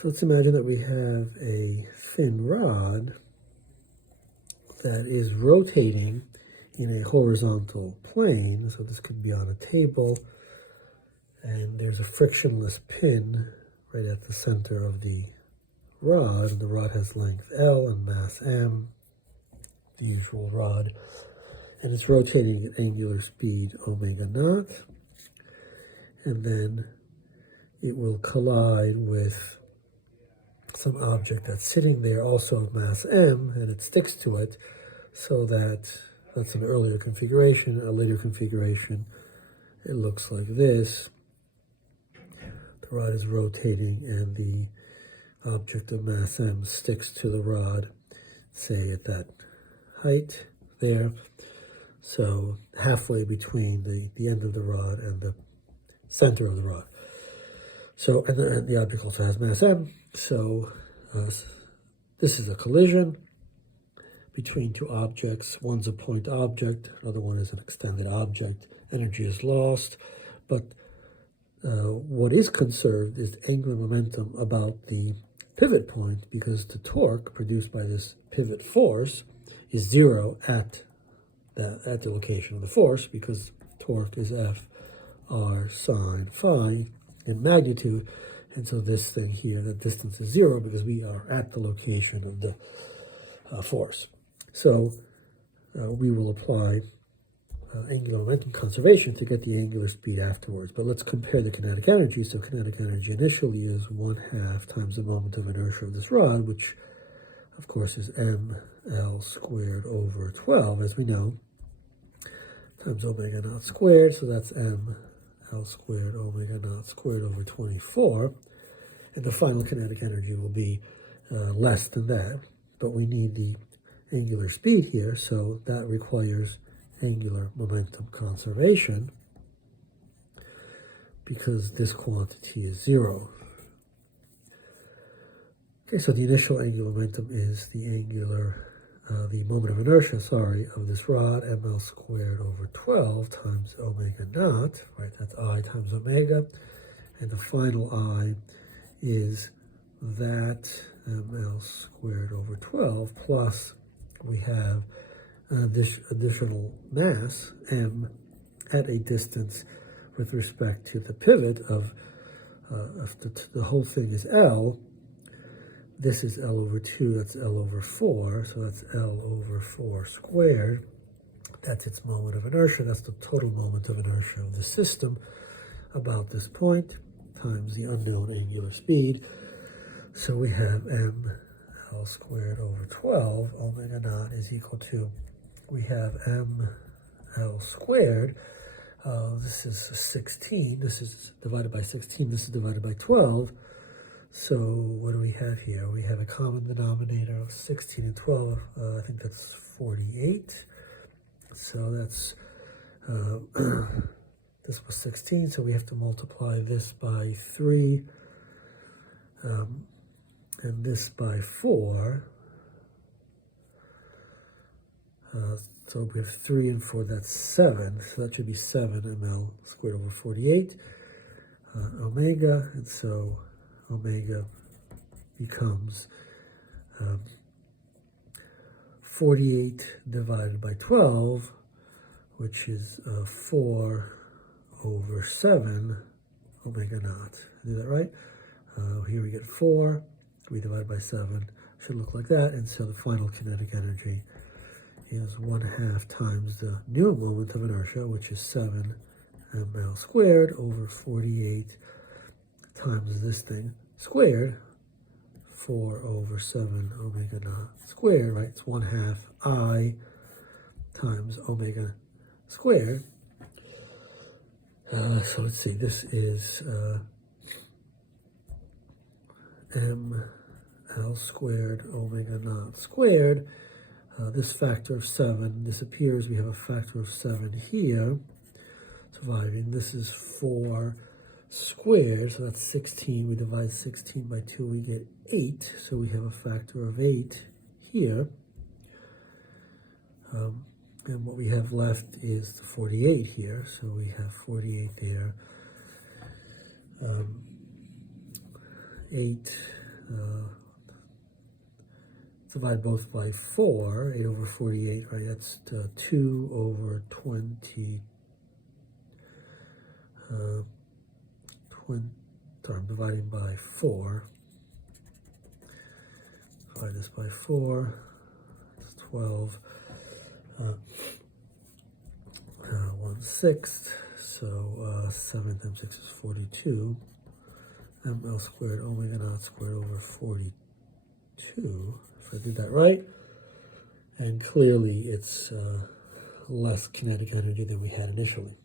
So let's imagine that we have a thin rod that is rotating in a horizontal plane. So this could be on a table, and there's a frictionless pin right at the center of the rod. The rod has length L and mass M, the usual rod, and it's rotating at angular speed omega naught, and then it will collide with some object that's sitting there, also of mass M, and it sticks to it, so that's an earlier configuration. A later configuration, it looks like this. The rod is rotating and the object of mass M sticks to the rod, say at that height there. So halfway between the end of the rod and the center of the rod. So, and the object also has mass M. So this is a collision between two objects. One's a point object, another one is an extended object. Energy is lost, but what is conserved is angular momentum about the pivot point, because the torque produced by this pivot force is zero at the location of the force, because torque is F r sine phi in magnitude. And so this thing here, the distance is zero because we are at the location of the force. So we will apply angular momentum conservation to get the angular speed afterwards. But let's compare the kinetic energy. So kinetic energy initially is 1/2 times the moment of inertia of this rod, which of course is ml squared over 12, as we know, times omega naught squared. So that's ml squared omega naught squared over 24. And the final kinetic energy will be less than that. But we need the angular speed here, so that requires angular momentum conservation, because this quantity is zero. Okay, so the initial angular momentum is the moment of inertia, of this rod, ml squared over 12 times omega naught, right? That's I times omega. And the final I is that ml squared over 12 plus we have this additional mass, m, at a distance with respect to the pivot of the whole thing is L. This is L over 2, that's L over 4, so that's L over 4 squared. That's its moment of inertia. That's the total moment of inertia of the system about this point, times the unknown angular speed. So we have m L squared over 12, omega naught is equal to, we have ml squared, this is 16, this is divided by 16, this is divided by 12, so what do we have here? We have a common denominator of 16 and 12, I think that's 48, so that's, this was 16, so we have to multiply this by 3, and this by 4, so we have 3 and 4, that's 7, so that should be 7 ml squared over 48 omega, and so omega becomes 48 divided by 12, which is 4 over 7 omega naught. Do that right? Here we get 4, we divide by 7, should look like that, and so the final kinetic energy is 1/2 times the new moment of inertia, which is 7 ml squared over 48 times this thing squared, 4 over 7 omega naught squared, right? It's 1/2 I times omega squared. So let's see, this is ml squared omega naught squared. This factor of 7 disappears. We have a factor of 7 here surviving. This is 4 squared, so that's 16. We divide 16 by 2, we get 8. So we have a factor of 8 here. And what we have left is the 48 here. So we have 48 there. 8 divide both by 4, 8 over 48, right? That's 2 over 20, 20, sorry, I'm dividing by 4. Divide this by 4, it's 12. 1/6, so 7 times 6 is 42. ML squared omega naught squared over 42, if I did that right. And clearly it's less kinetic energy than we had initially.